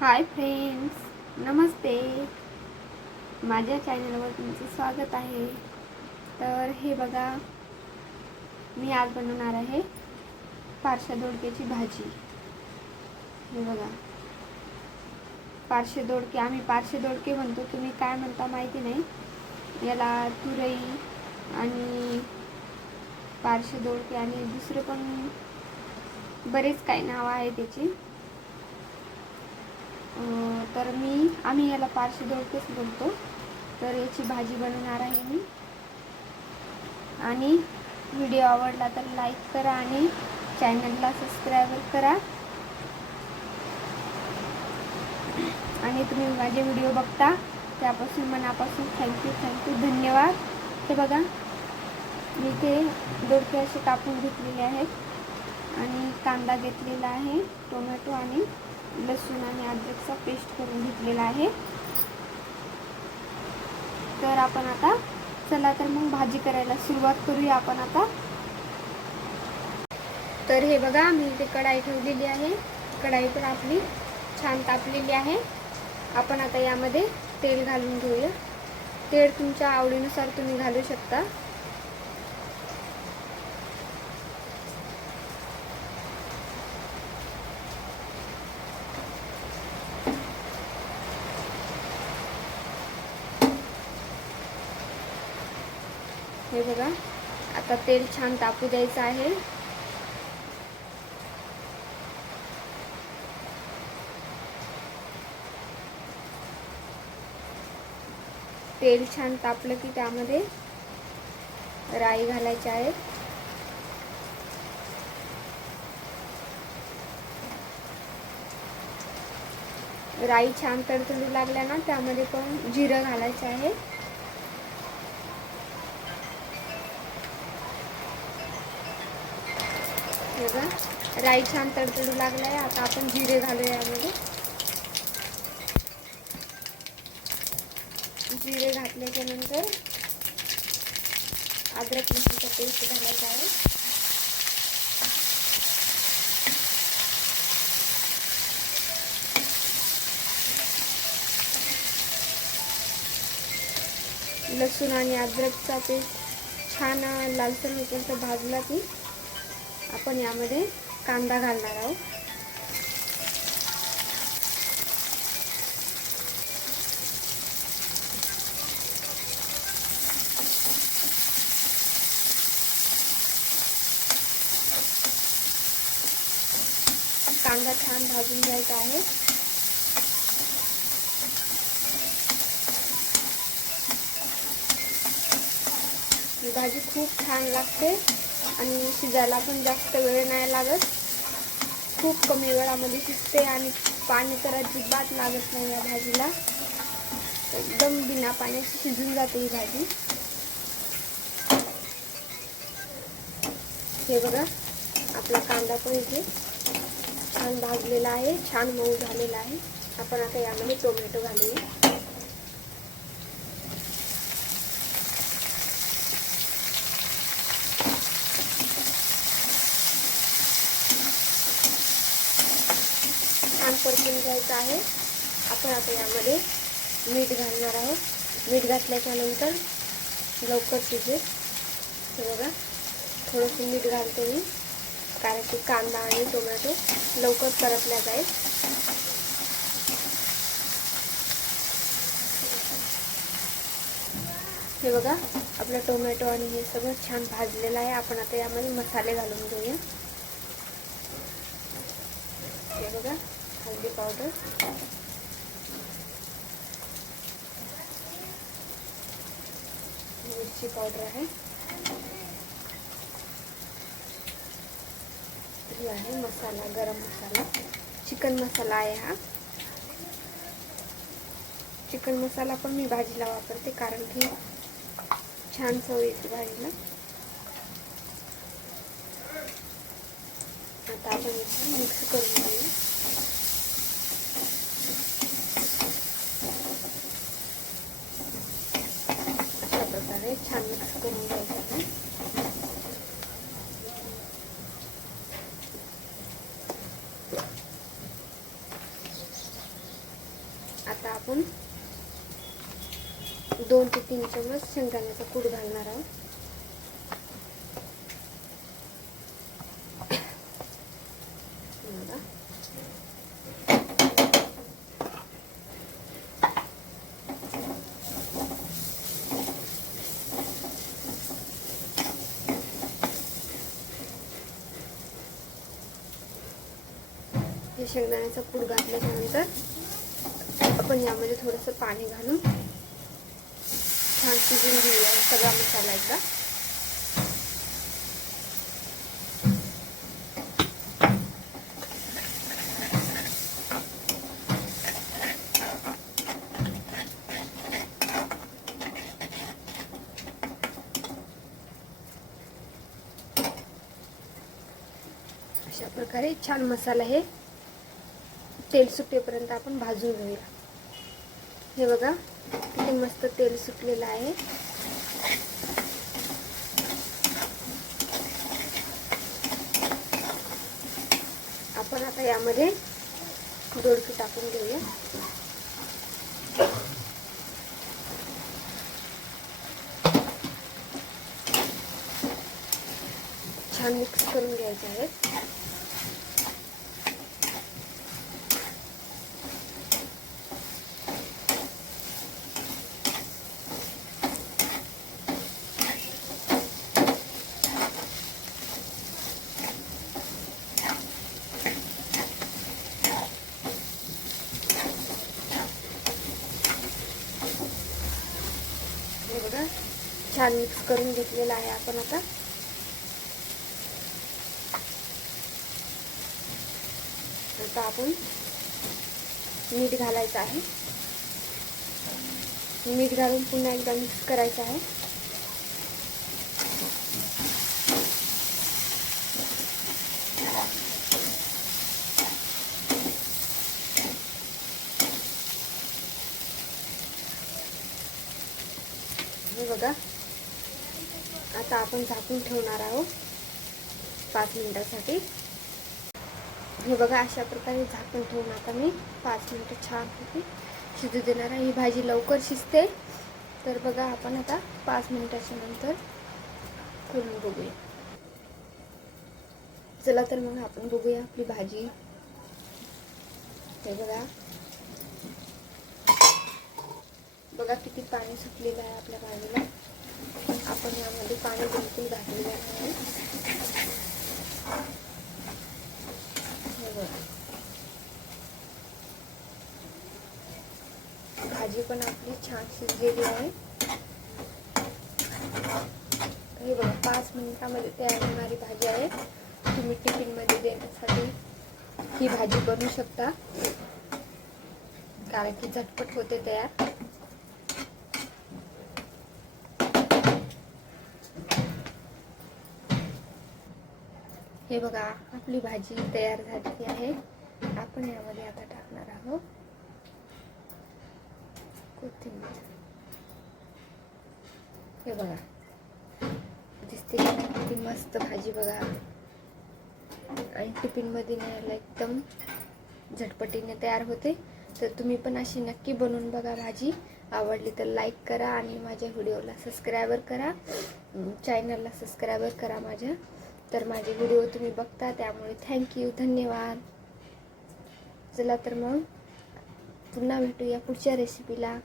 Hi friends नमस्ते. माझ्या चॅनलवर तुमचं स्वागत आहे. तर हे बघा मी आज बनवणार आहे पारशा दोडक्याची भाजी. हे बघा. पारशे दोडके आम्ही पारशे दोडके म्हणतो. तुम्ही काय म्हणता माहिती नाही. याला तुरई आणि पारशे दोडके आणि दुसरे पण बरेच काही नावं आहे त्याची तर मी आम्ही याला पारशी दोडकेच बोलतो. तर याची भाजी बनवणार आहे मी. आणि व्हिडिओ आवडला तर लाईक करा आणि चॅनलला सबस्क्राईब करा. आणि तुम्ही माझे व्हिडिओ बघता त्यापासून मनापासून थँक्यू थँक्यू धन्यवाद. हे बघा मी ते दोडके असे कापून घेतलेले आहेत. आणि कांदा घेतलेला आहे टोमॅटो आणि लसूण आणि अद्रकचा पेस्ट करून घेतलेला आहे. तर आपण आता चला तर मग भाजी करायला सुरुवात करूया आपण आता. तर हे बघा मी इथे कढाई ठेवलेली आहे. कढाई पण आपली छान तापलेली आहे. आपण आता यामध्ये तेल घालून घेऊया. तेल तुमच्या आवडीनुसार तुम्ही घालू शकता. हे बघा. आता तेल छान तापू द्यायचं आहे. तेल छान तापलं की त्यामध्ये राई घालायची आहे. राई छान तडतडू लागल्या ना त्यामध्ये पण जिरं घालायचं आहे. बघा. राई छान तडतडू लागलाय. आता आपण जिरे घालूया यामध्ये. जिरे घातल्याच्यानंतर अद्रक लसूणचा पेस्ट घालायचा आहे. लसूण आणि अद्रकचा पेस्ट छान लालसर होपर्यंत भाजला की आपण यामध्ये कांदा घालणार आहोत. कांदा छान भाजून घ्यायचा आहे. भाजी खूप छान लागते. आणि शिजायला पण जास्त वेळ नाही लागत. खूप कमी वेळामध्ये शिजते आणि पाणी तर अजिबात लागत नाही या भाजीला. एकदम बिना पाण्याची शिजून जाते ही भाजी. हे बघा आपला कांदा पण इथे छान भाजलेला आहे छान मऊ झालेला आहे. आपण आता यामध्ये टोमॅटो घालूया छान परतून आहे. आपण आता यामध्ये मीठ घालणार आहोत. मीठ घातल्याच्या नंतर लवकर शिजेल हे बघा थोडंसं मीठ घालतो मी कारण की कांदा आणि टोमॅटो लवकर परतल्या जाईल. हे बघा आपलं टोमॅटो आणि हे सगळं छान भाजलेलं आहे. आपण आता यामध्ये मसाले घालून घेऊया हे बघा हळदी पावडर मिरची पावडर आहे ही आहे मसाला गरम मसाला। चिकन मसाला आहे हा. चिकन मसाला पण मी भाजीला वापरते कारण की छान चव येते भाजीला. आता आपण इथे मिक्स करून घेऊया अशा प्रकारे छान मिक्स करून घ्यायचं आहे आपण दोन ते तीन चमच शेंगदाण्याचा कूट घालणार आहोत. हे शेंगदाण्याचा कूट घातल्याच्यानंतर आपण यामध्ये थोडंसं पाणी घालून छान शिजून घेऊया सगळा मसाला एकदा. अशा प्रकारे छान मसाला हे तेल सुटेपर्यंत आपण भाजून घेऊया. हे बघा किती मस्त तेल सुटलेलं आहे. आपण आता यामध्ये दोडकी टाकून घेऊया. छान मिक्स करून घ्यायचे आहेत हे बघा छान मिक्स करून घेतलेला आहे आपण आता. आता आपण मीठ घालायचं आहे. मीठ घालून पुन्हा एकदा मिक्स करायचं आहे. हे बघा. आता आपण झाकून ठेवणार आहोत पाच मिनटासाठी. हे बघा अशा प्रकारे झाकून ठेवून आता मी. पाच मिनटं छान होती शिजू देणार आहे. ही भाजी लवकर शिजते. तर बघा आपण आता पाच मिनटाच्या नंतर करून बघूया. चला तर मग आपण बघूया आपली भाजी. हे बघा. बघा किती पाणी सुटलेलं आहे आपल्या भाजीला. आपण यामध्ये पाणी बिलकुल घातलेलं नाही भाजी पण आपली छान शिजलेली आहे. हे बघा पाच मिनिटामध्ये तयार होणारी भाजी आहे. तुम्ही टिफिनमध्ये देण्यासाठी ही भाजी बनवू शकता. कारण की झटपट होते तयार. हे बघा आपली भाजी तयार झालेली आहे. आपण यामध्ये आता टाकणार आहोत कोथिंबीर. हे बघा दिसते किती मस्त भाजी बघा. आणि टिफिनमध्ये न्यायला एकदम झटपटीने तयार होते. तर तुम्ही पण अशी नक्की बनवून बघा भाजी. आवडली तर लाईक करा आणि माझ्या व्हिडिओला सबस्क्रायबर करा. चॅनलला सबस्क्रायबर करा माझ्या. तर माझे व्हिडिओ तुम्ही बघता त्यामुळे थँक्यू धन्यवाद. चला तर मग पुन्हा भेटूया पुढच्या रेसिपीला